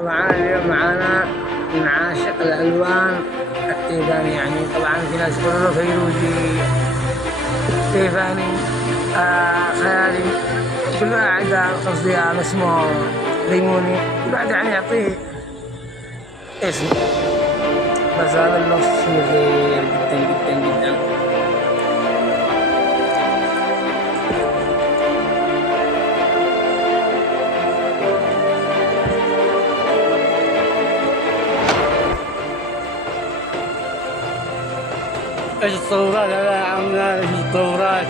طبعا اليوم معانا من عاشق الألوان التيفاني، يعني طبعا في ناس يقولون له فيروزي، تيفاني، خيالي، كل واحد قصدي اسمه ليموني، كل واحد يعني يعطيه اسم. بس هذا النص مثير جدا جدا جدا. ايش التطورات هذا يا عم؟ ايش التطورات؟